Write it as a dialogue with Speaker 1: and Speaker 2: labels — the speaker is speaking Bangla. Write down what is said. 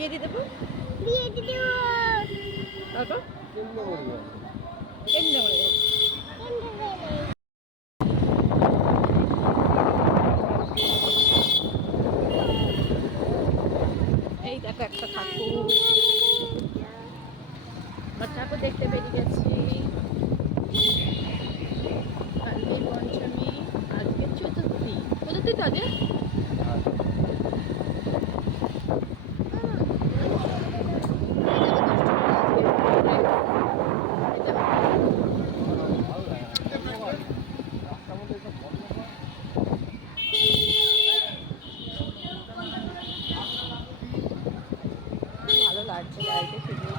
Speaker 1: বিয়ে দিয়ে দেবো?
Speaker 2: বিয়ে
Speaker 1: তারপর? দেবো এই দেখো একটা ঠাকুর। ঠাকুর দেখতে বেরিয়ে গেছি। কালকে পঞ্চমী আজকে চতুর্থী। চতুর্থী তো আজকে Baju.